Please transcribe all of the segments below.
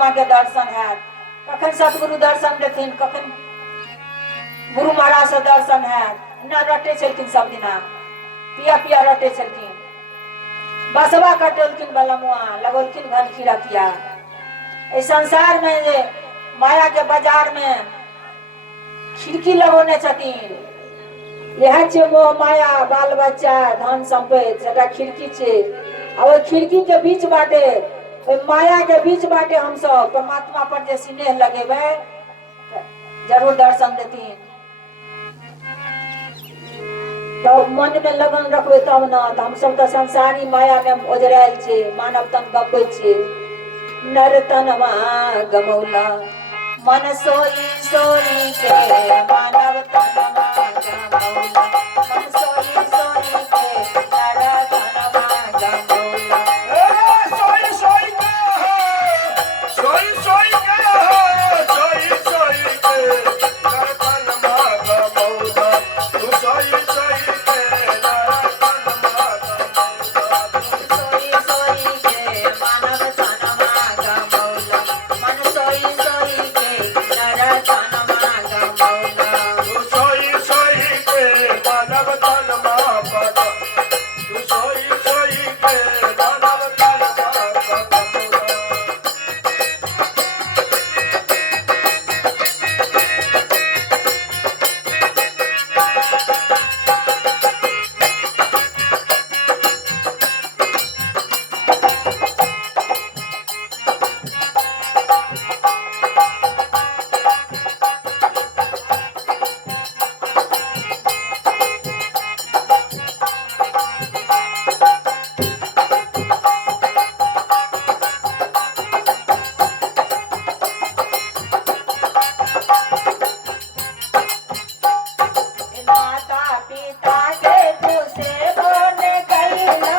परमात्मा के दर्शन है। कखन सतगुरु दर्शन देथिन, कखन गुरु महाराज से दर्शन है। न रटे छलखिन सब दिना, पिया पिया रटे छलखिन। बसवा कटलखिन बलमुआ, लगोलखिन घन खीरा किया। इस संसार में जे माया के बाजार में खिड़की लगोने छथिन। यह छे मोह माया, बाल बच्चा, धन संपत्ति, सबटा खिड़की छे। और खिड़की के बीच बाटे, माया के बीच बाटे हम सब परमात्मा पर जे स्नेह लगेबे जरूर दर्शन देथिन। तो मन में लगन रखबे तब न। तो हम सब तो संसारी माया में ओझरायल छे, मानव तन गपै छे। नर तनमा गमौला मन सोई सोई के, मानव तनमा गमौला मन सोई सोई के, नर तनमा गमौला। सोई सोई के सोई सोई के सोई सोई के नर तनमा गमौला। तू सोई सोई के नर तनमा गमौला। सोई सोई के मानव तनमा गमौला मन सोई सोई के, नर तनमा गमौला। तू सोई सोई के मानव तनमा गमौला। तू सोई सोई के मानव तनमा गमौला। माता पिता के तू सेवा में कैला,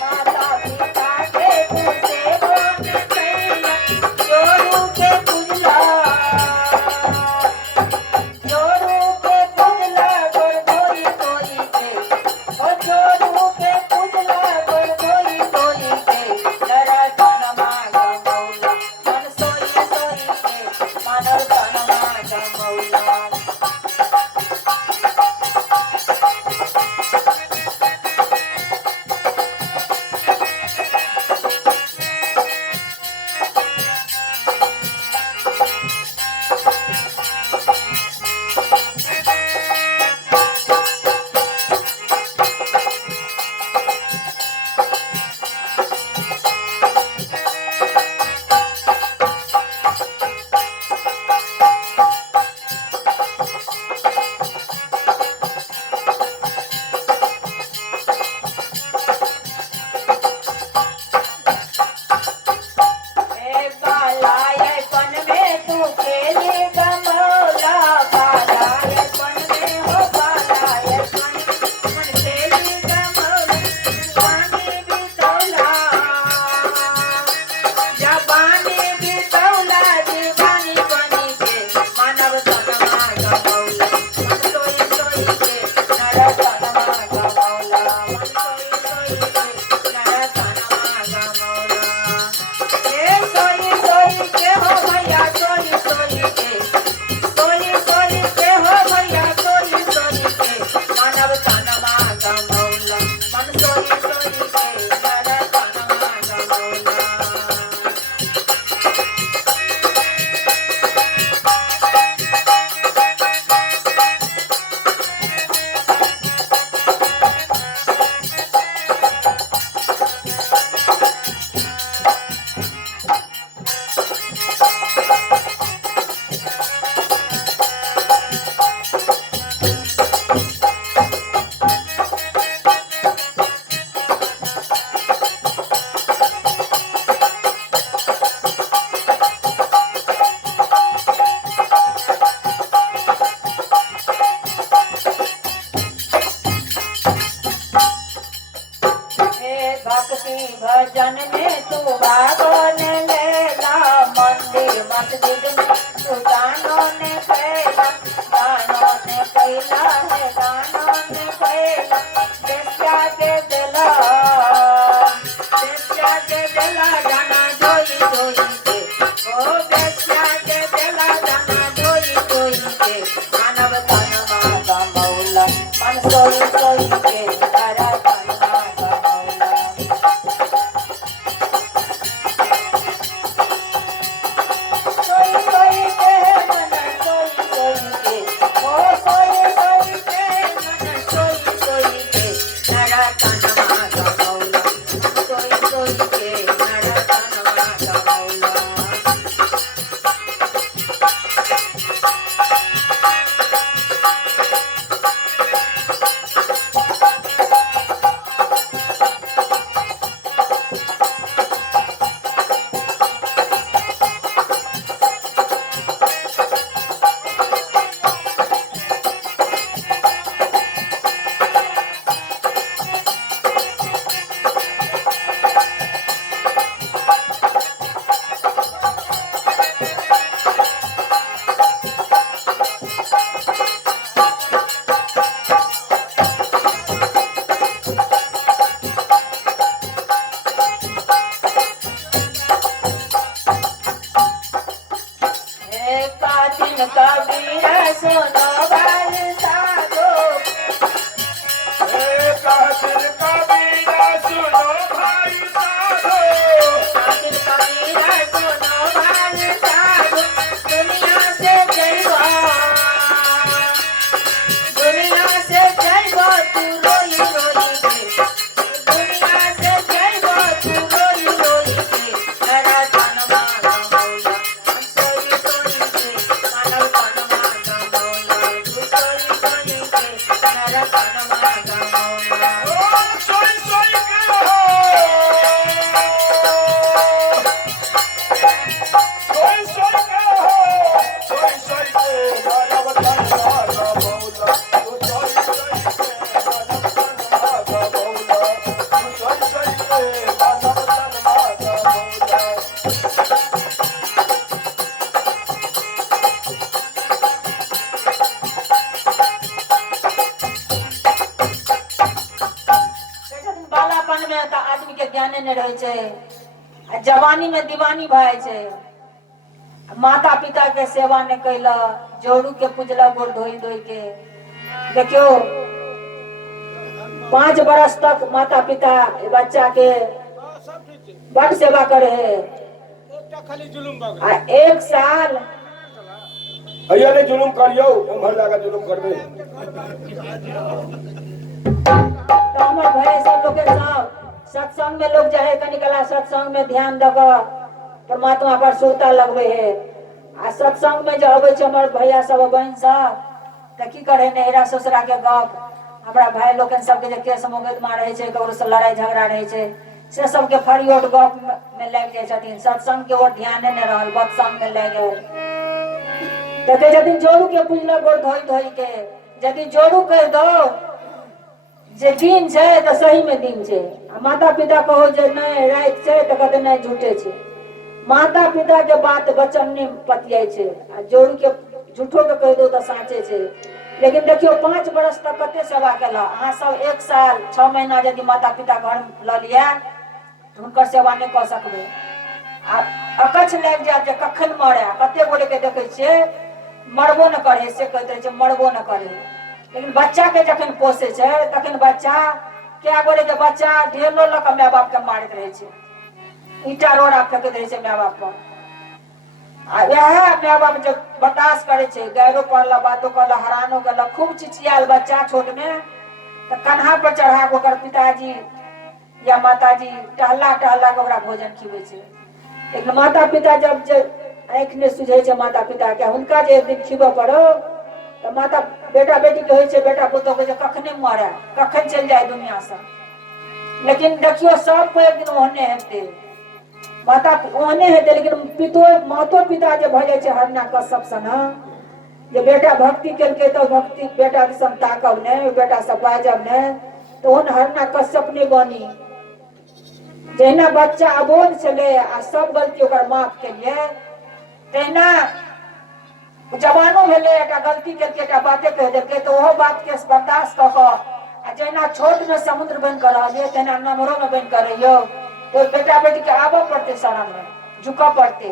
माता पिता के तू सेवा में कैला। जोरू के पूजला, जोरू के पूजला गोर धोई धोई के। ओ जोरू के पूजला गोर धोई धोई के, नर तनमा गमौला मन सोई सोई के, मानव तनमा गमौला। बालायपन में तू खेली गमौला, बालायपन में हो बालायपन मन खेली गमौला। जवानी बितौला, जवानी बितौला दीवानी बनी के, मानव तनमा गमौला मन सोई सोई के, नर तनमा गमौला मन सोई सोई के, नर तनमा गमौला। सोई सोई के हो भैया सोई सोई के, सोई सोई के हो भैया सोई सोई के, मानव तनमा गमौला मन सोई सोई के, नर तनमा गमौला। भक्ति भजन में तू भागों ने लेला, मंदिर मस्जिद में तू गानों ने फैला, गानों ने फैला है गानों ने फैला। बेस्या के दिला, बेस्या के दिला गाना जोई जोई के, ओ भैंसिया के देला दाना धोई धोई के मानव तनमा गमौला मन सोई सोई के हरा तनमा गमौला सोई सोई के मन सोई सोई के ओ सोई सोई के मन सोई सोई के हरा तनमा गमौला सोई सोई के हरा तनमा गमौला कबीरा सुनो बाल साधो कातिल कबीरा सुनो भाई साधो कातिल कबीरा सुनो बाल साधो दुनिया से जइबो तू रोई रोई के दुनिया से जइबो तू रोई रोई के हरा तनमा गमौला सोई सोई के मानव तनमा गमौला सोई सोई के हरा तनमा गमौला ओ सोई सोई के हो सोई सोई के हो सोई सोई के मानव तनमा गमौला तू सोई सोई के मानव तनमा गमौला तू सोई सोई के मानव तनमा गमौला बालापन में तो आदमी के ज्ञाने नहीं रहे छे आ जवानी में दीवानी भाई छे माता पिता के सेवा ने कैला जोड़ू के पूजला गोड़ धोई धोई के देखियो 5 बरस तक माता पिता बच्चा के बड़ सेवा करे है खाली जुलुम बग आ 1 साल भैया ने जुलुम करियो उम्र लगा जुलुम करबे तो हमर भाई सब लोग के साथ सत्संग में लोग जाए कनिकला सत्संग में ध्यान दक परमात्मा पर सुरता लगवे है आ सत्संग में जो अबै छै हमर भैया सब बहन सब त की करे नहिरा ससुरा के गप हमरा भाई लोग सब के जे केस मुकदमा रहे छै ककरो से लड़ाई झगड़ा रहे छै से सब के फरियोट गप में लग जाय छथिन सत्संग के ओर ध्यान नहीं रहल बत्संग में लग गेल त जदि जोड़ू के पूजला गोड़ धोई धोई के जदि जोड़ू कह दो जे दिन छै त सही में दिन छै आ माता पिता कहो जे नहीं रात छै त कहते नहीं झूठे छै माता पिता के बात वचन नहीं पतियाय छै आ जोड़ू के झूठो के कह दो त साचे छै लेकिन देखियो 5 बरस तक कते सेवा केला अहाँ सब 1 साल 6 महीना यदि माता पिता घर ल लिया त हुनकर सेवा नहीं कर सकबे आ अकछ लग जात जे कखन मरे कते गोरे के देखे छियै मरबो न करे से कहते रहे छै मरबो न करे लेकिन बच्चा के जखन पोसे छै तखन बच्चा क्या गोरे के बच्चा ढेलो ल के माय बाप के मारत रहे छै ईटा रोड़ा फेंकत रहे छै माय बाप पर आ वह माय बाप जब बर्दाश्त करे छै गैरो पड़ला बातो कहला हरानो कहला खूब चिचियाल बच्चा छोट में त कन्हा पर चढ़ा के ओकर पिताजी या माताजी टहला टहला के ओकरा भोजन खिबै छै लेकिन माता पिता जब आँख ने सुझे छै माता पिता के हुनका जे एक दिन खिबऽ पड़ो त माता बेटा बेटी के होइ छै बेटा पुतोह के जे कखने मरे कखन चल जाए दुनिया से लेकिन देखियो सब को एक दिन ओहने हेते माता ओहने हेते लेकिन पितो मातो पिता जे भ जाय छै हरना कसब सना जे बेटा भक्ति केलकै तो भक्ति बेटा दिसन ताकब ने बेटा से बाजब ने तो ओहन हरना कश्यप ने बनी जहिना बच्चा अबोध छले आ सब गलती ओकर माफ केलिए तहिना जवानो भेले एकटा गलती केलकै एकटा बाते कह देलकै तो ओहो बात के बर्दाश्त क के आ जहिना छोट में समुद्र बन कर रहलिए तहिना नमहरो में बन कर रहियो तो बेटा बेटी के आबऽ पड़ते शरण में झुकऽ पड़ते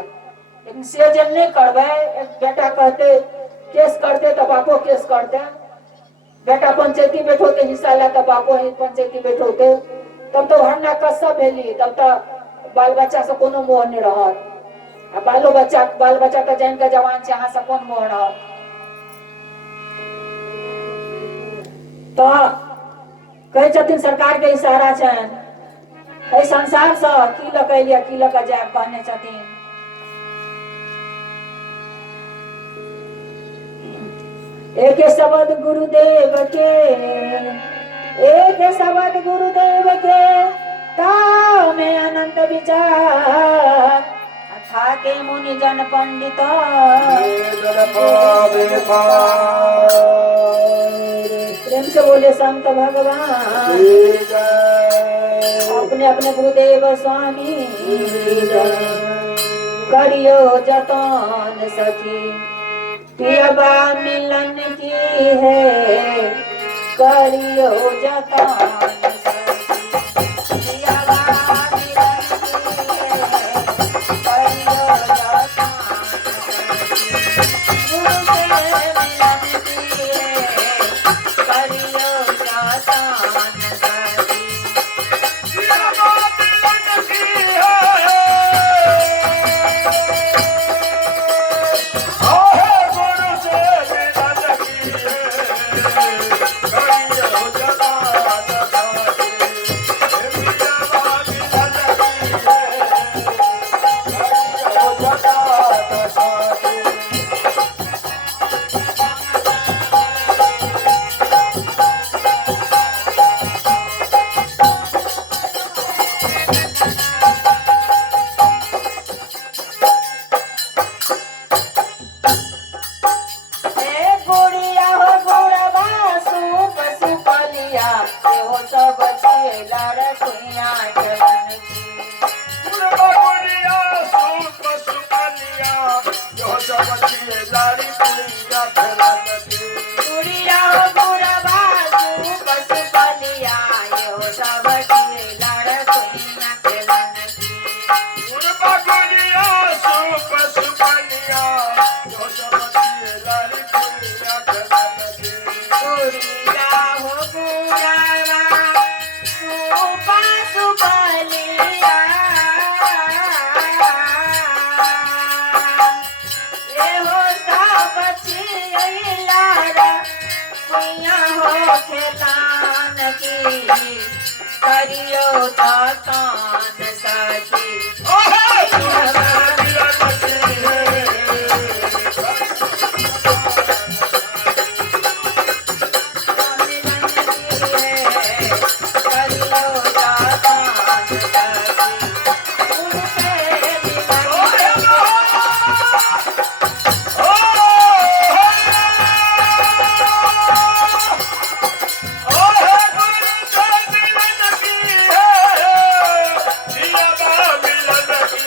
लेकिन से जन नहीं करवे, एक बेटा कहते केस करते तो बापो केस करते, बेटा पंचायती बैठोते हिस्सा ले तो बापो ही पंचायती बैठोते, तब तो हरना कस्सा भेली, तब तो बाल बच्चा से कोनो मोह नहीं रहत। आ बाल बच्चा तो जान के जवान छे, अहाँ से कोन मोह रहत। तो कहे छथिन सरकार के इशारा छन, एहि संसार से की लऽ के एलियै, की लऽ के जायब, कहने छथिन। एक शब्द गुरुदेव के, एक शब्द गुरुदेव के, ताव में अनंत विचार, था के मुनि जन पंडित, प्रेम से बोले संत भगवान, अपने अपने गुरुदेव स्वामी, करियो जतन सखी, पियबा मिलन की है, करियो जतन सखी, पियबा मिलन की है, करियो जतन सखी, गुरु से मिलन की है, करियो जतन सखी, पियबा मिलन की है,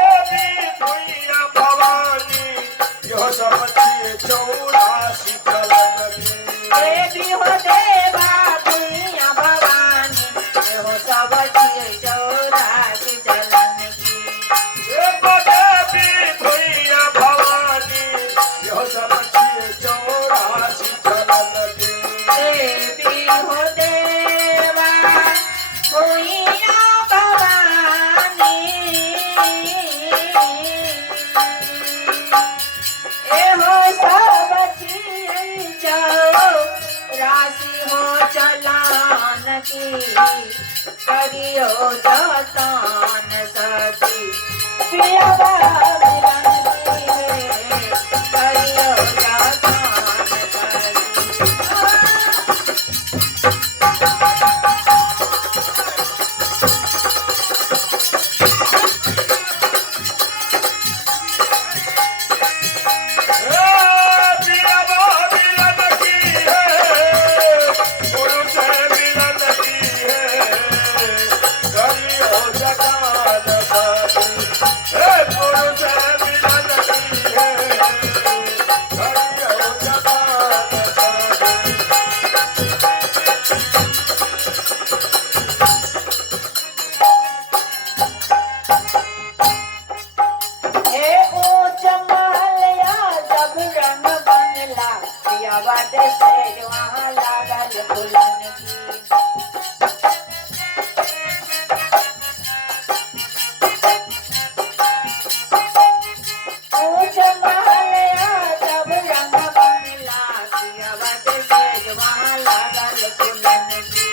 करियो जतन सखी, करियो जतन सखी, पियबा मिलन की है, करियो जतन सखी। बात से वहाँ लागल फूलन की ऊंच महलया जब रंग बंगला पिया बात से वहाँ लागल फूलन की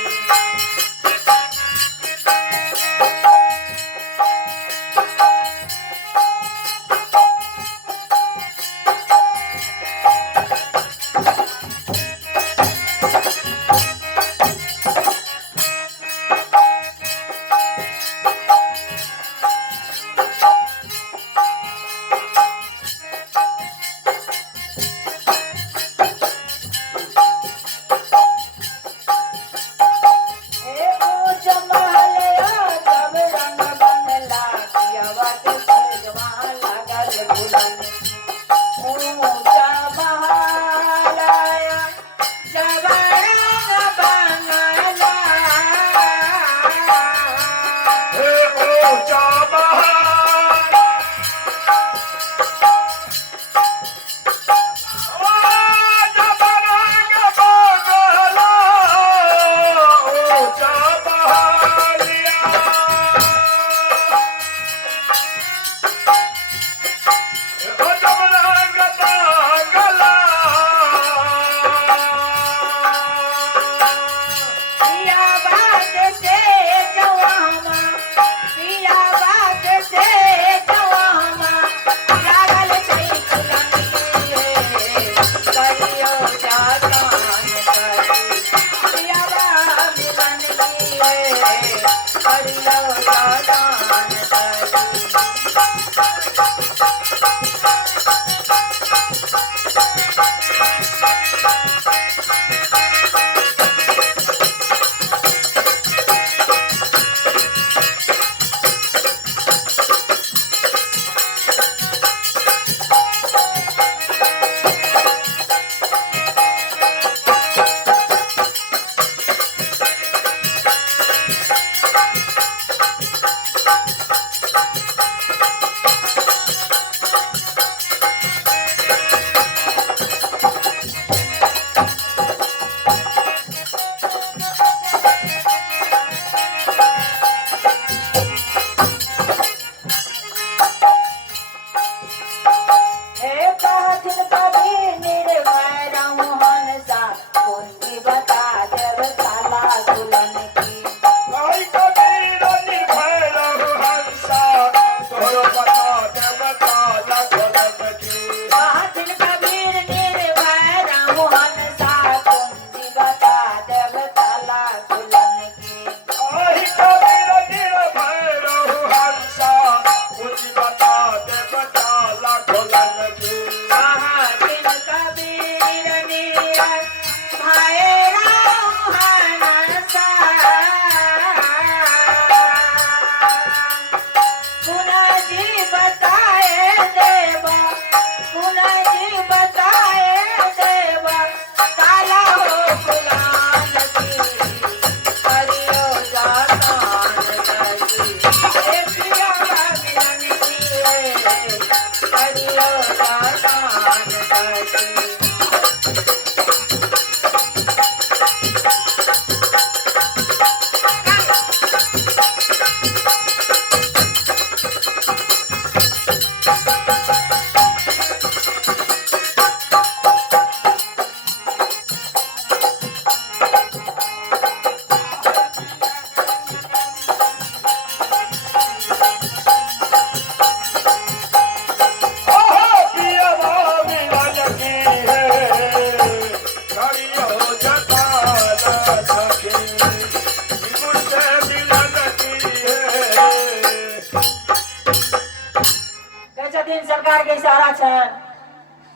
सरकार के इशारा छन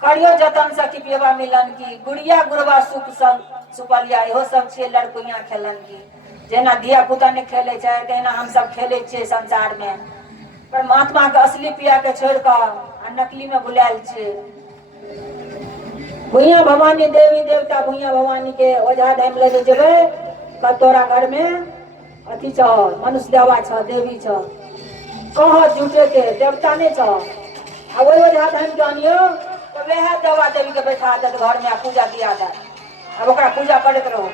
करियो जतन से टिपियवा मिलन की गुड़िया गुरबा सुप सब सुपलिया इहो सब छे लड़कोइया खेलन की जेना धिया पुता ने खेले छे तेना हम सब खेले छे संसार में पर महात्मा के असली पिया के छोड़ कर नकली में बुलायल छे भुइया भवानी देवी देवता भुइया भवानी के ओझा धाम ले जेबे का तोरा घर में अथी छ मनुष्य देवा छ देवी छ कह जुटे के देवता ने छ आ ओइ ओझा धाम के आनियो तो वह देवा देवी के बैठा दे घर में आ पूजा दिया दे, अब ओकरा पूजा करते रहो।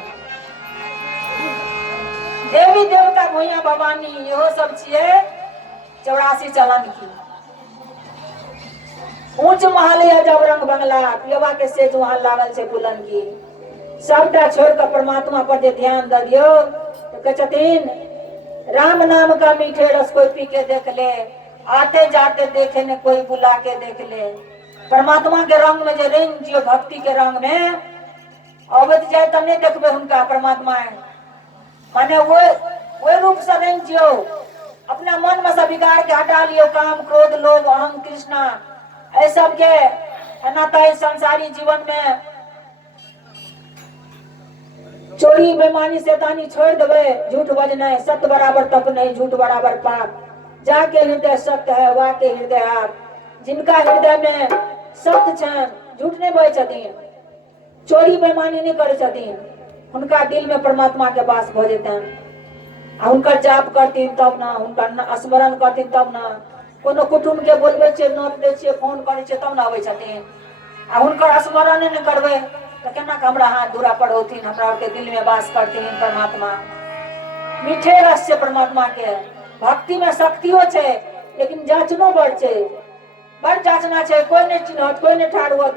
देवी देवता भैया भवानी इहो सब छिए 84 चलन की। ऊंच महल या जबरंग बंगला पियवा के सेज वहां लागल छे बुलंदी, सबटा छोड़ कर परमात्मा पर जे ध्यान द दियो तो कह छथिन राम नाम का मीठे रस कोई पी के देख ले, आते जाते देखे ने कोई बुला के देख ले। परमात्मा के रंग में जे रंग जियो, भक्ति के रंग में अवत जाए तब नहीं देखबे हुनका परमात्मा है माने वो रूप से रंग जियो। अपना मन में सब बिगाड़ के हटा लियो, काम क्रोध लोभ अहम कृष्णा ऐ सब के अनाता संसारी जीवन में चोरी बेमानी शैतानी छोड़ देवे, झूठ बजना है, सत्य बराबर तप नहीं, झूठ बराबर पाप। जाके हृदय सत्य है वाके हृदय आप, जिनका हृदय में सत्य छन झूठ नहीं बोले छथिन, चोरी बेमानी नहीं करे छथिन, उनका दिल में परमात्मा के वास भ जेतन। आ उनकर जाप करतीन तब ना, उनका स्मरण करतीन तब ना, कोनो कुटुंब के बोलबे छे नोट दे छे फोन करे छे तब ना आवे छथिन। आ उनकर स्मरण नहीं करबे तो केना हमरा हाथ दूरा पर होतीन, हमरा के दिल में वास करतीन परमात्मा। मीठे रस से परमात्मा के भक्ति में शक्तियों छे, लेकिन जांचनो बड़ छे, बड़ जांचना छे। कोई नहीं चिन्हत, कोई नहीं ठाड़ हुआ